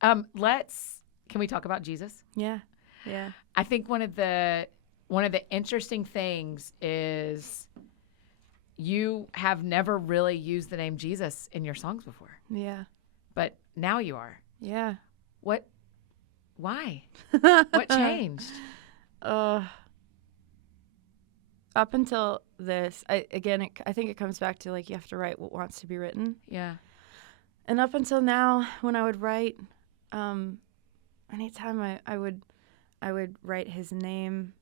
Can we talk about Jesus? Yeah. Yeah. I think one of the interesting things is you have never really used the name Jesus in your songs before, Yeah. but now you are. Yeah. Why? What changed? Up until this, I think it comes back to like you have to write what wants to be written. Yeah. And up until now, when I would write, anytime I would write his name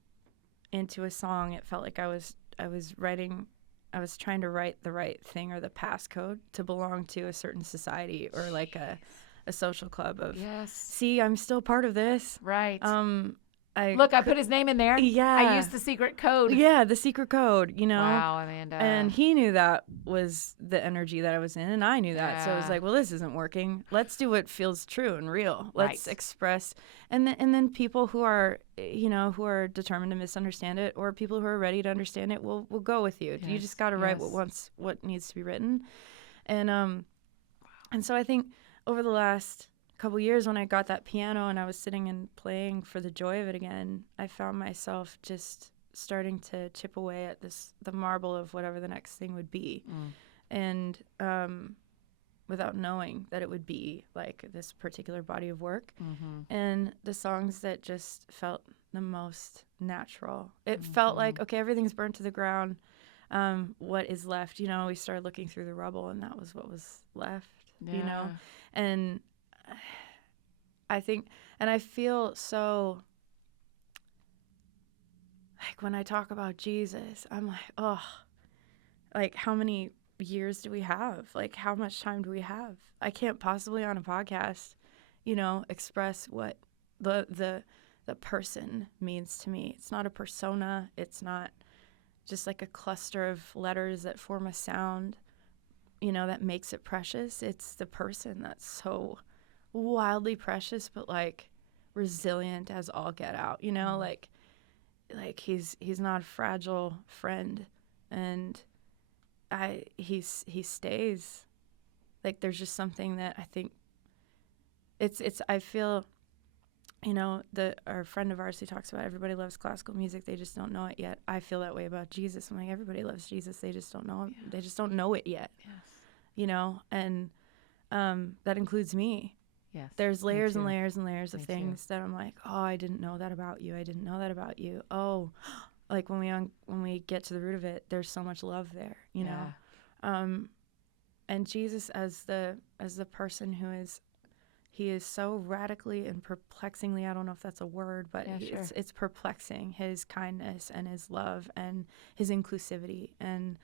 into a song, it felt like I was trying to write the right thing or the passcode to belong to a certain society or like a social club of, yes, see, I'm still part of this. Right. I put his name in there. Yeah. I used the secret code. Yeah, the secret code, you know. Wow, Amanda. And he knew that was the energy that I was in, and I knew that. So I was Yeah. like, well, this isn't working. Let's do what feels true and real. Let's Right. express. And then people who are, who are determined to misunderstand it, or people who are ready to understand it, will go with you. You Yes, just got to write yes. what needs to be written. And so I think over the last couple years, when I got that piano and I was sitting and playing for the joy of it again, I found myself just starting to chip away at the marble of whatever the next thing would be. And without knowing that it would be like this particular body of work. And the songs that just felt the most natural. It felt like, okay, everything's burnt to the ground. What is left? We started looking through the rubble, and that was what was left, Yeah. And I think, and I feel so, like when I talk about Jesus, I'm like, oh, like how many years do we have? Like how much time do we have? I can't possibly on a podcast, express what the person means to me. It's not a persona. It's not just like a cluster of letters that form a sound, that makes it precious. It's the person that's so wildly precious, but like resilient as all get out, like he's not a fragile friend, and he stays. Like there's just something that I think I feel, our friend of ours who talks about everybody loves classical music, they just don't know it yet. I feel that way about Jesus. I'm like, everybody loves Jesus, they just don't know him. They just don't know it yet. Yes. And that includes me. Yes. There's layers Me and too. layers and layers of Me things that I'm like, oh, I didn't know that about you. I didn't know that about you. Oh, like when we get to the root of it, there's so much love there, you know. And Jesus as the person who is, he is so radically and perplexingly, I don't know if that's a word, but it's perplexing, his kindness and his love and his inclusivity. And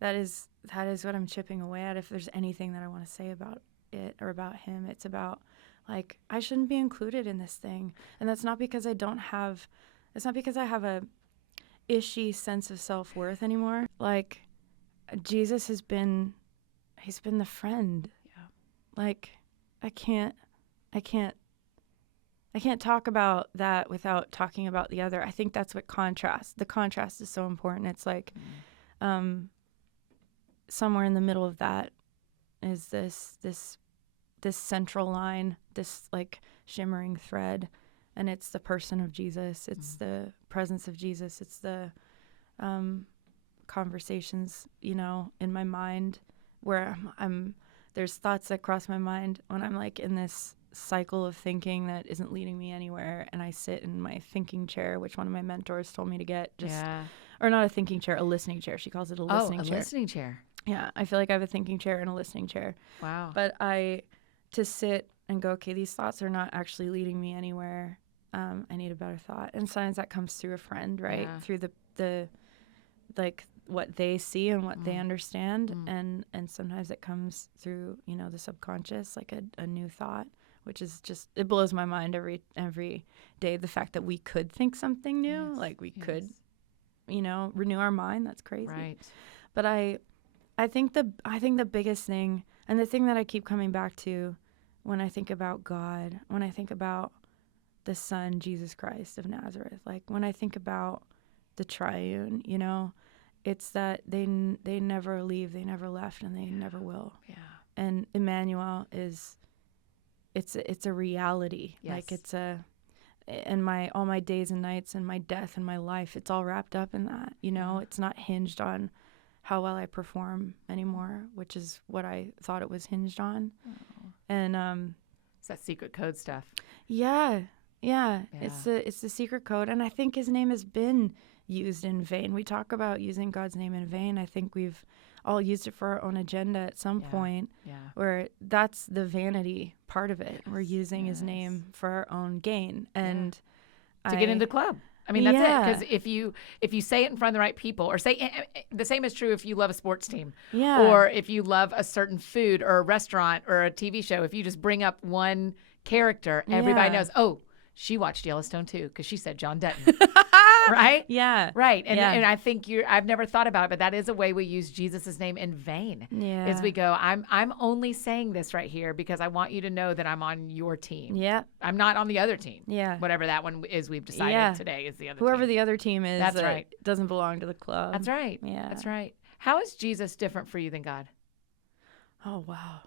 that is what I'm chipping away at. If there's anything that I want to say about it or about him, it's about, like, I shouldn't be included in this thing. And that's not because I have a ishy sense of self-worth anymore. Like, Jesus he's been the friend. Yeah. Like, I can't talk about that without talking about the other. I think that's what the contrast is so important. It's like somewhere in the middle of that is this central line, this like shimmering thread, and it's the person of Jesus. It's the presence of Jesus. It's the conversations, in my mind where there's thoughts that cross my mind when I'm like in this cycle of thinking that isn't leading me anywhere, and I sit in my thinking chair, which one of my mentors told me to get, or not a thinking chair, a listening chair. She calls it a listening chair. Listening chair. Yeah, I feel like I have a thinking chair and a listening chair. Wow. But to sit and go, okay, these thoughts are not actually leading me anywhere. I need a better thought. And sometimes that comes through a friend, right? Yeah. Through the like what they see and what they understand. And sometimes it comes through, the subconscious, like a new thought, which is just, it blows my mind every day. The fact that we could think something new, like we could, renew our mind. That's crazy. Right. But I think the biggest thing, and the thing that I keep coming back to when I think about God, when I think about the Son, Jesus Christ of Nazareth, like when I think about the triune, it's that they never leave, they never left, and they never will. Yeah. And Emmanuel is it's a reality. Yes. Like it's and all my days and nights and my death and my life, it's all wrapped up in that. You know, it's not hinged on how well I perform anymore, which is what I thought it was hinged on. And It's that secret code stuff. yeah. It's the secret code, and I think his name has been used in vain. We talk about using God's name in vain. I think we've all used it for our own agenda at some point, where that's the vanity part of it. We're using his name for our own gain and to get into the club. I mean, that's it. Because if you say it in front of the right people, or say the same is true if you love a sports team, or if you love a certain food or a restaurant or a TV show. If you just bring up one character, everybody knows. Oh, she watched Yellowstone too because she said John Dutton. Right? Yeah. Right. And I think I've never thought about it, but that is a way we use Jesus' name in vain. Yeah. Is we go, I'm only saying this right here because I want you to know that I'm on your team. Yeah. I'm not on the other team. Yeah. Whatever that one is we've decided today is the other Whoever team. the other team is, That's right. Doesn't belong to the club. That's right. Yeah. That's right. How is Jesus different for you than God? Oh, wow.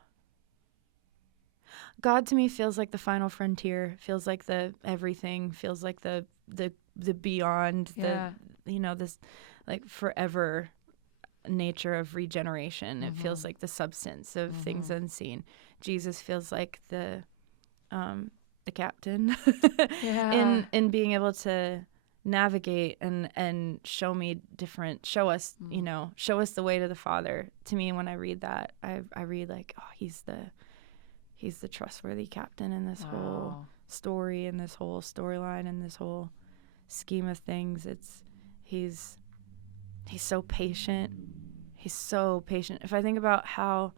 God to me feels like the final frontier, feels like the everything, feels like the beyond, this like forever nature of regeneration. It feels like the substance of things unseen. Jesus feels like the captain in being able to navigate and show us the way to the Father. To me, when I read that, I read like, oh, he's the trustworthy captain in this whole story and this whole storyline and this whole scheme of things. He's so patient. He's so patient. If I think about how,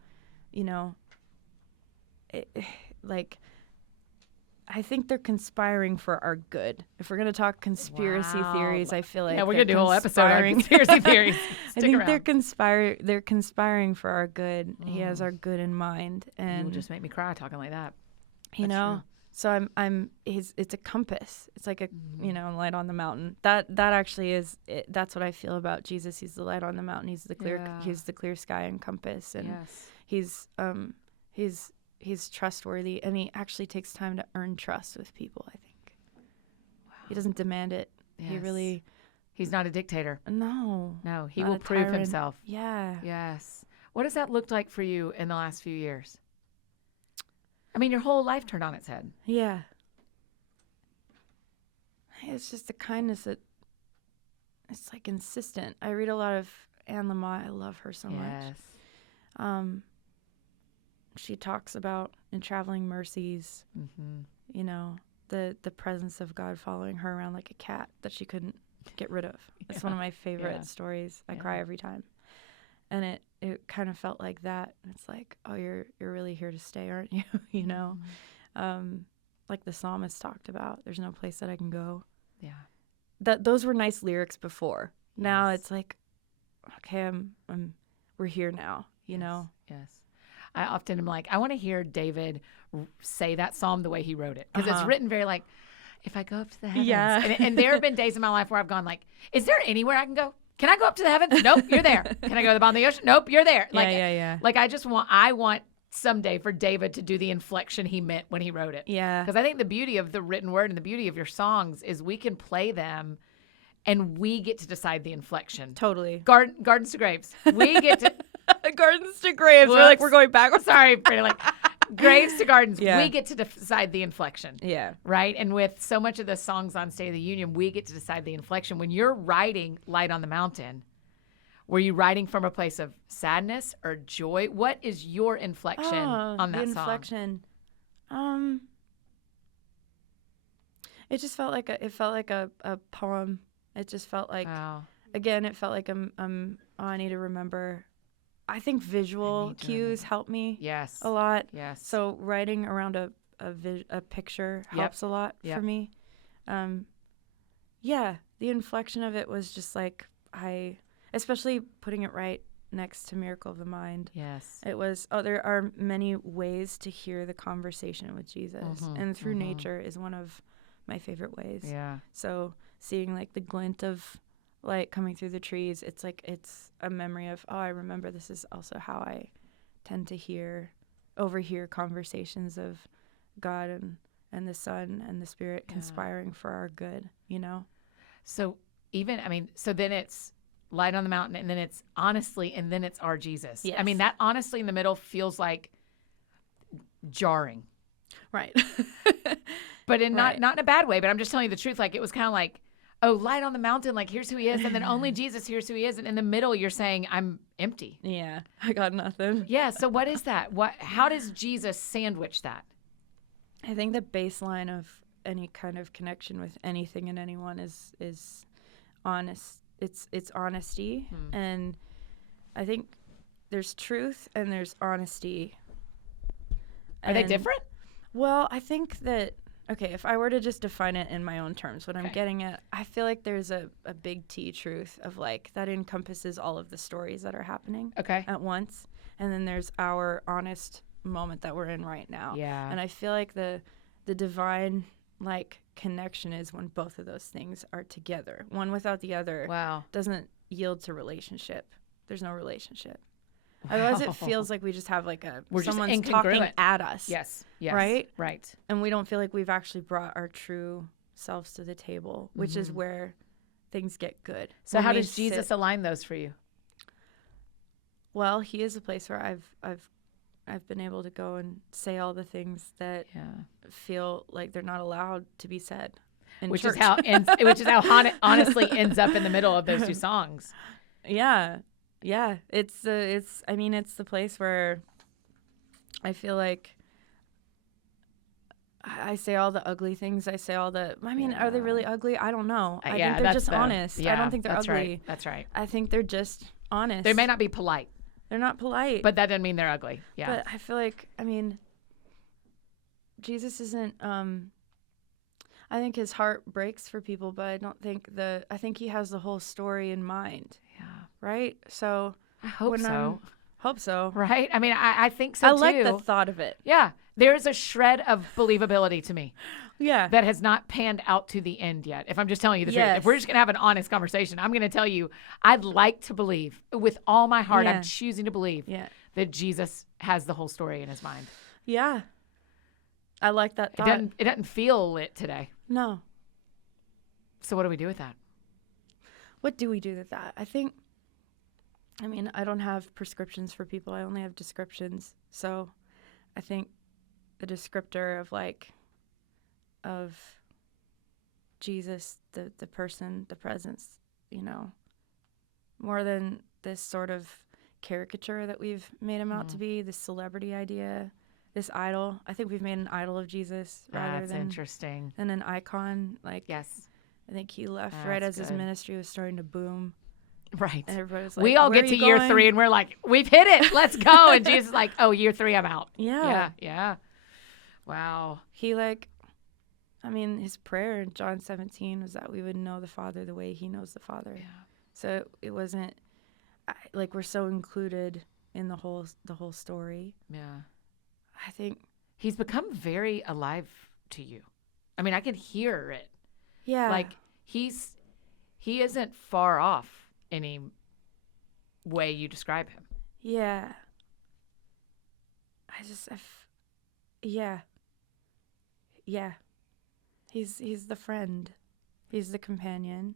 I think they're conspiring for our good. If we're going to talk conspiracy theories, I feel like we're going to do a whole episode on conspiracy theories. I think they're conspiring for our good. He has our good in mind, and you'll just make me cry talking like that. You know. So it's a compass. It's like a light on the mountain. That actually is it. That's what I feel about Jesus. He's the light on the mountain. He's the clear sky and compass, and he's trustworthy, and he actually takes time to earn trust with people, I think. Wow. He doesn't demand it. Yes. He's not a dictator. No, he will prove tyrant. himself. Yeah. Yes. What has that looked like for you in the last few years? I mean, your whole life turned on its head. Yeah. It's just the kindness that it's like insistent. I read a lot of Anne Lamott. I love her so much. She talks about in Traveling Mercies, the presence of God following her around like a cat that she couldn't get rid of. It's one of my favorite stories. I cry every time. And it kind of felt like that. It's like, oh, you're really here to stay, aren't you? Like the psalmist talked about, there's no place that I can go. Yeah. Those were nice lyrics before. Yes. Now it's like, okay, we're here now, you know? Yes. I often am like, I want to hear David say that psalm the way he wrote it. Because it's written very like, if I go up to the heavens. Yeah. And there have been days in my life where I've gone like, is there anywhere I can go? Can I go up to the heavens? Nope, you're there. Can I go to the bottom of the ocean? Nope, you're there. Like, Like I want someday for David to do the inflection he meant when he wrote it. Yeah. Because I think the beauty of the written word and the beauty of your songs is we can play them and we get to decide the inflection. Totally. Gardens to graves. We get to... Gardens to graves. We're going backwards. Sorry, pretty like graves to gardens. Yeah. We get to decide the inflection. Yeah. Right? And with so much of the songs on State of the Union, we get to decide the inflection. When you're writing Light on the Mountain, were you writing from a place of sadness or joy? What is your inflection on that song? Inflection. It just felt like a poem. It just felt like again, it felt like I need to remember. I think visual cues help me a lot. Yes. So writing around a picture helps a lot for me. The inflection of it was just like especially putting it right next to Miracle of the Mind. Yes. It was, there are many ways to hear the conversation with Jesus. And through nature is one of my favorite ways. Yeah. So seeing like the glint of light coming through the trees, it's like it's a memory of, I remember this is also how I tend to overhear conversations of God and the Son and the Spirit conspiring for our good, you know? So so then it's light on the mountain, and then it's honestly, and then it's our Jesus. Yes. I mean, that honestly in the middle feels like jarring. Right. But not in a bad way, but I'm just telling you the truth. Like, it was kind of like, oh, light on the mountain, like, here's who he is. And then only Jesus, here's who he is. And in the middle, you're saying, I'm empty. Yeah. I got nothing. Yeah. So what is that? How does Jesus sandwich that? I think the baseline of any kind of connection with anything and anyone is honest. It's honesty. And I think there's truth and there's honesty. Are they different? Well, I think that, okay, if I were to just define it in my own terms, what I'm getting at, I feel like there's a big T truth of like that encompasses all of the stories that are happening at once. And then there's our honest moment that we're in right now. Yeah. And I feel like the divine like connection is when both of those things are together. One without the other doesn't yield to relationship. There's no relationship. Otherwise, it feels like we just have like someone's talking at us. Yes. Right? Right. And we don't feel like we've actually brought our true selves to the table, which is where things get good. So how does Jesus align those for you? Well, he is a place where I've been able to go and say all the things that feel like they're not allowed to be said in which church. Which is how honestly ends up in the middle of those two songs. Yeah. Yeah, it's the place where I feel like I say all the ugly things. I say all the, are they really ugly? I don't know. I think they're just honest. I don't think they're ugly. Right. That's right. I think they're just honest. They may not be polite. They're not polite. But that doesn't mean they're ugly. Yeah. But I feel like, Jesus isn't, I think his heart breaks for people, but I think he has the whole story in mind. Yeah. Right? So I hope so. Hope so. Right? I mean, I think so too. I like the thought of it. Yeah. There's a shred of believability to me. Yeah. That has not panned out to the end yet. If I'm just telling you the truth. If we're just going to have an honest conversation, I'm going to tell you, I'd like to believe with all my heart, I'm choosing to believe that Jesus has the whole story in his mind. Yeah. I like that thought. It doesn't feel lit today. No. So what do we do with that? What do we do with that? I don't have prescriptions for people. I only have descriptions. So I think the descriptor of Jesus, the person, the presence, more than this sort of caricature that we've made him out to be, this celebrity idea, this idol. I think we've made an idol of Jesus rather than interesting. Than an icon. Yes. I think he left right as his ministry was starting to boom. Right. And everybody's like, we all get to year 3 and we're like, we've hit it. Let's go. And Jesus is like, oh, year 3, I'm out. Yeah. Yeah. Wow. He his prayer in John 17 was that we would know the Father the way he knows the Father. Yeah. So it wasn't we're so included in the whole story. Yeah. I think he's become very alive to you. I can hear it. Yeah. Like he isn't far off any way you describe him. Yeah. Yeah. He's the friend. He's the companion.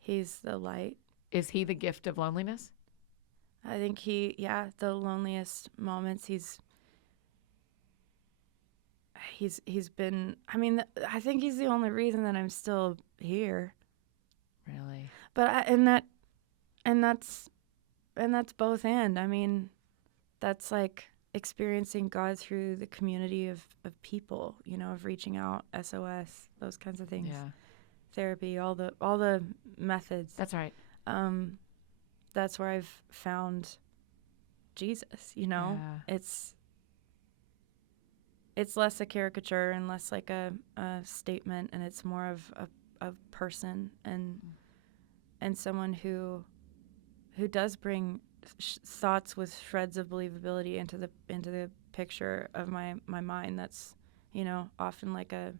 He's the light. Is he the gift of loneliness? I think the loneliest moments he's been, I think he's the only reason that I'm still here. Really? But that's both and. That's like experiencing God through the community of people, of reaching out, SOS, those kinds of things. Yeah. Therapy, all the methods. That's right. That's where I've found Jesus, Yeah. It's less a caricature and less like a statement, and it's more of a person and someone who does bring thoughts with shreds of believability into the picture of my mind. That's often like a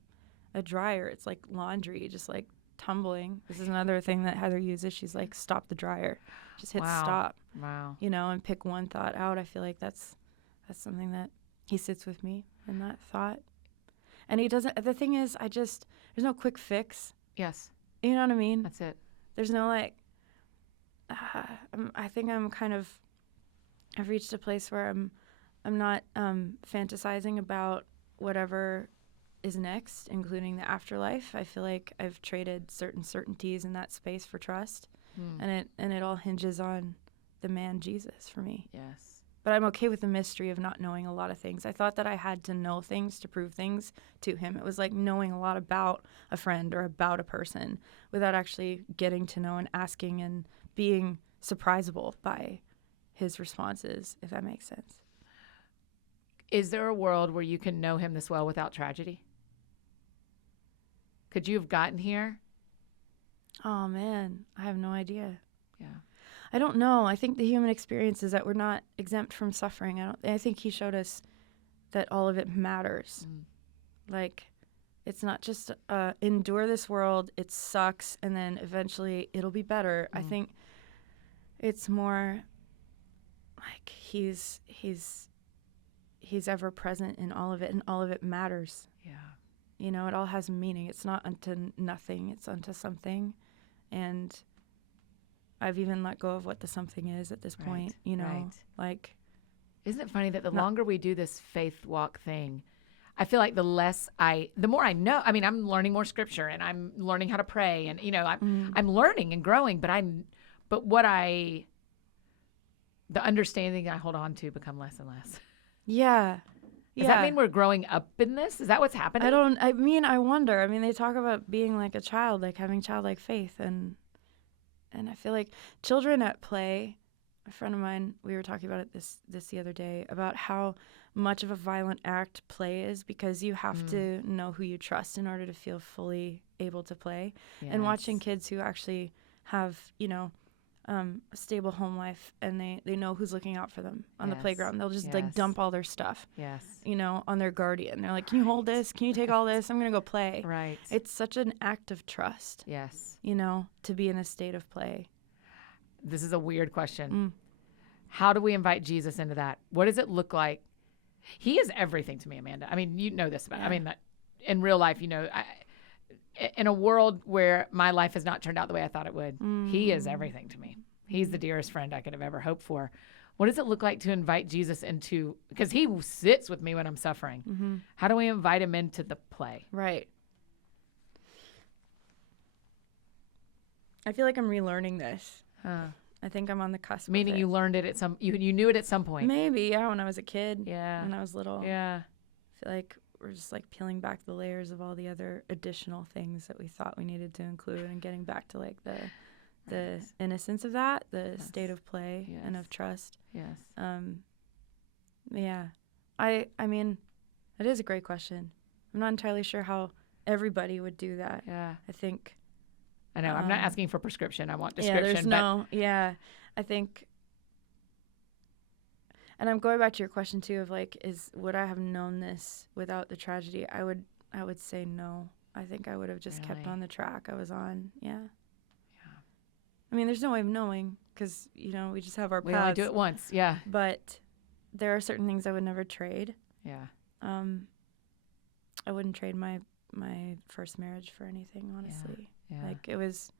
dryer. It's like laundry, just like tumbling. This is another thing that Heather uses. She's like, stop the dryer, just hit stop. Wow. And pick one thought out. I feel like that's something that he sits with me in that thought. And he doesn't, the thing is, there's no quick fix. Yes. You know what I mean? That's it. There's no like, I think I've reached a place where I'm not fantasizing about whatever is next, including the afterlife. I feel like I've traded certain certainties in that space for trust, and it all hinges on the man Jesus for me. Yes. But I'm okay with the mystery of not knowing a lot of things. I thought that I had to know things to prove things to him. It was like knowing a lot about a friend or about a person without actually getting to know and asking and being surprisable by his responses, if that makes sense. Is there a world where you can know him this well without tragedy? Could you have gotten here? Oh, man, I have no idea. Yeah. I don't know. I think the human experience is that we're not exempt from suffering. I think he showed us that all of it matters. Like, it's not just endure this world, it sucks, and then eventually it'll be better. I think it's more like he's ever present in all of it, and all of it matters. Yeah. You know, it all has meaning. It's not unto nothing, it's unto something. And I've even let go of what the something is at this point, you know, like. Isn't it funny that the longer we do this faith walk thing, I feel like the more I know. I mean, I'm learning more scripture and I'm learning how to pray, and, you know, I'm learning and growing, but the understanding I hold on to become less and less. Yeah. Does that mean we're growing up in this? Is that what's happening? I wonder. I mean, they talk about being like a child, like having childlike faith, and I feel like children at play, a friend of mine, we were talking about it this the other day, about how much of a violent act play is, because you have to know who you trust in order to feel fully able to play. Yes. And watching kids who actually have, you know, a stable home life, and they know who's looking out for them on the playground. They'll just like dump all their stuff, you know, on their guardian. They're like, can you hold this? Can you take all this? I'm going to go play. Right. It's such an act of trust. Yes. You know, to be in a state of play. This is a weird question. How do we invite Jesus into that? What does it look like? He is everything to me, Amanda. I mean, you know this about, I mean, in real life, you know, in a world where my life has not turned out the way I thought it would, he is everything to me. He's the dearest friend I could have ever hoped for. What does it look like to invite Jesus into, because he sits with me when I'm suffering. How do we invite him into the play? Right. I feel like I'm relearning this. I think I'm on the cusp. Meaning you learned it you knew it at some point. Maybe, yeah, when I was a kid. Yeah. When I was little. Yeah. I feel like we're just like peeling back the layers of all the other additional things that we thought we needed to include, and getting back to like the innocence of that, the state of play and of trust. Yes. Yeah. I mean, that is a great question. I'm not entirely sure how everybody would do that. Yeah. I know. I'm not asking for prescription. I want description. I think, and I'm going back to your question too of like, would I have known this without the tragedy? I would say no. I think I would have just kept on the track I was on. Yeah. I mean, there's no way of knowing, because, you know, we just have our paths. We only do it once. Yeah. But there are certain things I would never trade. Yeah. I wouldn't trade my first marriage for anything, honestly. Yeah. Like it was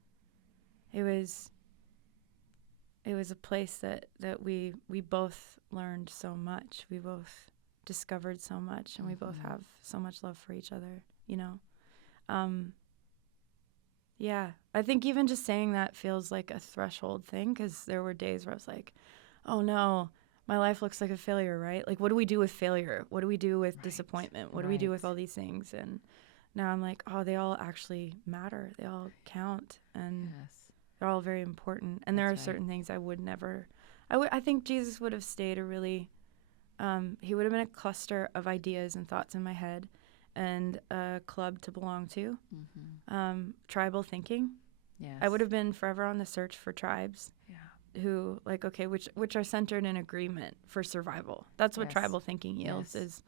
a place that we both learned so much. We both discovered so much, and we both have so much love for each other, you know. Yeah, I think even just saying that feels like a threshold thing, because there were days where I was like, oh no, my life looks like a failure, right? Like, what do we do with failure? What do we do with disappointment? What do we do with all these things? And now I'm like, oh, they all actually matter. They all count, and they're all very important. And there are certain things I would never, I think Jesus would have stayed he would have been a cluster of ideas and thoughts in my head, and a club to belong to, tribal thinking. Yes. I would have been forever on the search for tribes who, like, okay, which are centered in agreement for survival. That's what tribal thinking yields is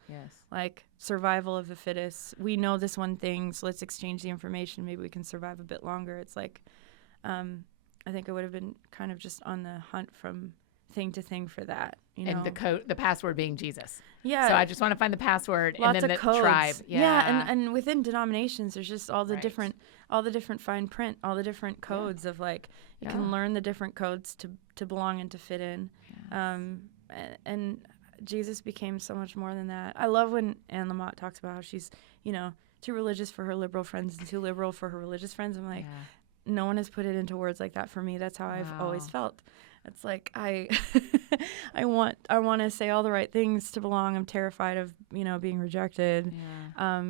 like survival of the fittest. We know this one thing, so let's exchange the information. Maybe we can survive a bit longer. It's like, I think I would have been kind of just on the hunt from thing to thing for that. you know. And the password being Jesus. Yeah. So I just want to find the password Lots and then of the codes. tribe. Yeah. And within denominations, there's just all the Right. different fine print, all the different codes of like, you can learn the different codes to belong and to fit in. Yes. And Jesus became so much more than that. I love when Anne Lamott talks about how she's, you know, too religious for her liberal friends and too liberal for her religious friends. I'm like, no one has put it into words like that for me. That's how I've always felt. It's like I want to say all the right things to belong. I'm terrified of, you know, being rejected. Yeah.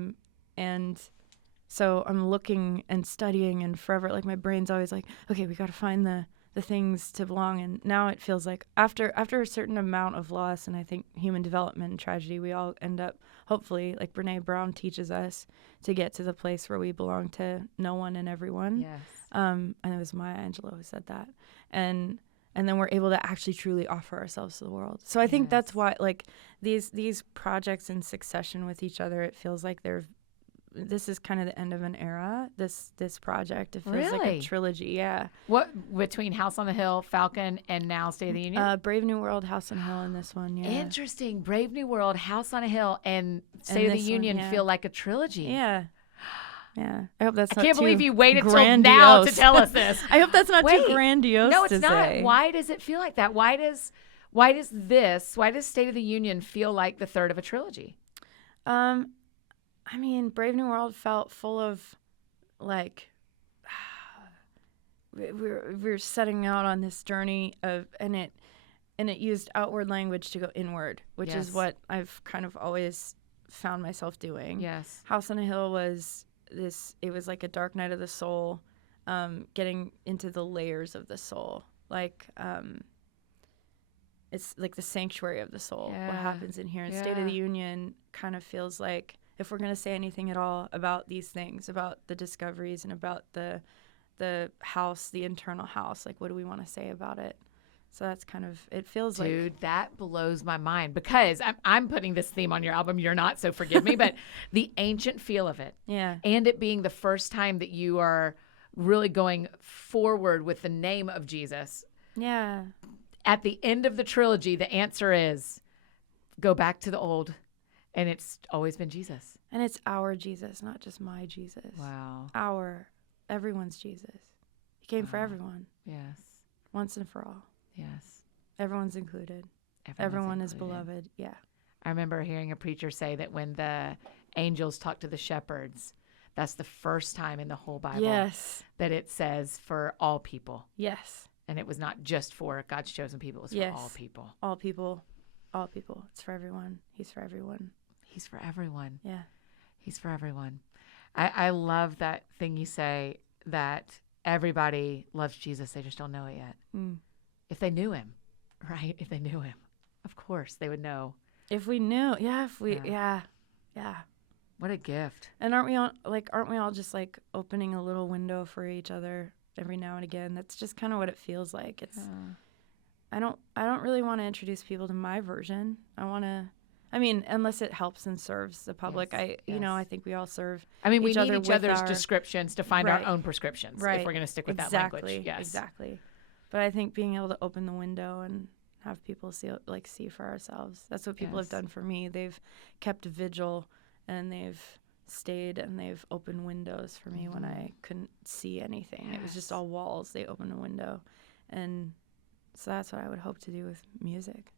And so I'm looking and studying and forever, like my brain's always like, okay, we got to find the things to belong. And now it feels like after a certain amount of loss and I think human development and tragedy, we all end up, hopefully, like Brene Brown teaches us, to get to the place where we belong to no one and everyone. Yes. And it was Maya Angelou who said that. And then we're able to actually truly offer ourselves to the world. So I think that's why, like, these projects in succession with each other, it feels like this is kind of the end of an era. This project, it feels like a trilogy. Yeah. What between House on the Hill, Falcon, and now State of the Union? Brave New World, House on a Hill in this one. Yeah. Interesting. Brave New World, House on a Hill, and State of the Union feel like a trilogy. Yeah. Yeah, I hope that's not too I can't believe you waited grandiose. till now to tell us this. I hope that's not too grandiose. No, it's to not. Say. Why does it feel like that? Why does State of the Union feel like the third of a trilogy? I mean, Brave New World felt full of, like, we're setting out on this journey of, and it used outward language to go inward, which is what I've kind of always found myself doing. Yes. House on a Hill was it was like a dark night of the soul, getting into the layers of the soul. Like, it's like the sanctuary of the soul, what happens in here. And State of the Union kind of feels like, if we're going to say anything at all about these things, about the discoveries and about the house, the internal house, like, what do we want to say about it? So that's kind of, it feels like. Dude, that blows my mind, because I'm putting this theme on your album. You're not, so forgive me, but the ancient feel of it. Yeah. And it being the first time that you are really going forward with the name of Jesus. Yeah. At the end of the trilogy, the answer is go back to the old, and it's always been Jesus. And it's our Jesus, not just my Jesus. Wow. Everyone's Jesus. He came for everyone. Yes. Once and for all. Yes. Everyone's included. Everyone is beloved. Yeah. I remember hearing a preacher say that when the angels talk to the shepherds, that's the first time in the whole Bible that it says for all people. Yes. And it was not just for God's chosen people. It was for all people. All people. All people. It's for everyone. He's for everyone. He's for everyone. Yeah. He's for everyone. I love that thing you say, that everybody loves Jesus. They just don't know it yet. If they knew him, right? If they knew him, of course they would know. If we knew, yeah. What a gift. And aren't we all just like opening a little window for each other every now and again? That's just kind of what it feels like. It's, I don't really want to introduce people to my version. I mean, unless it helps and serves the public. You know, I think we all serve. I mean, we each need other each other's descriptions to find our own prescriptions. Right. If we're going to stick with that language. Yes. Exactly. But I think being able to open the window and have people see for ourselves. That's what people have done for me. They've kept vigil, and they've stayed, and they've opened windows for me when I couldn't see anything. It was just all walls. They opened a window. And so that's what I would hope to do with music.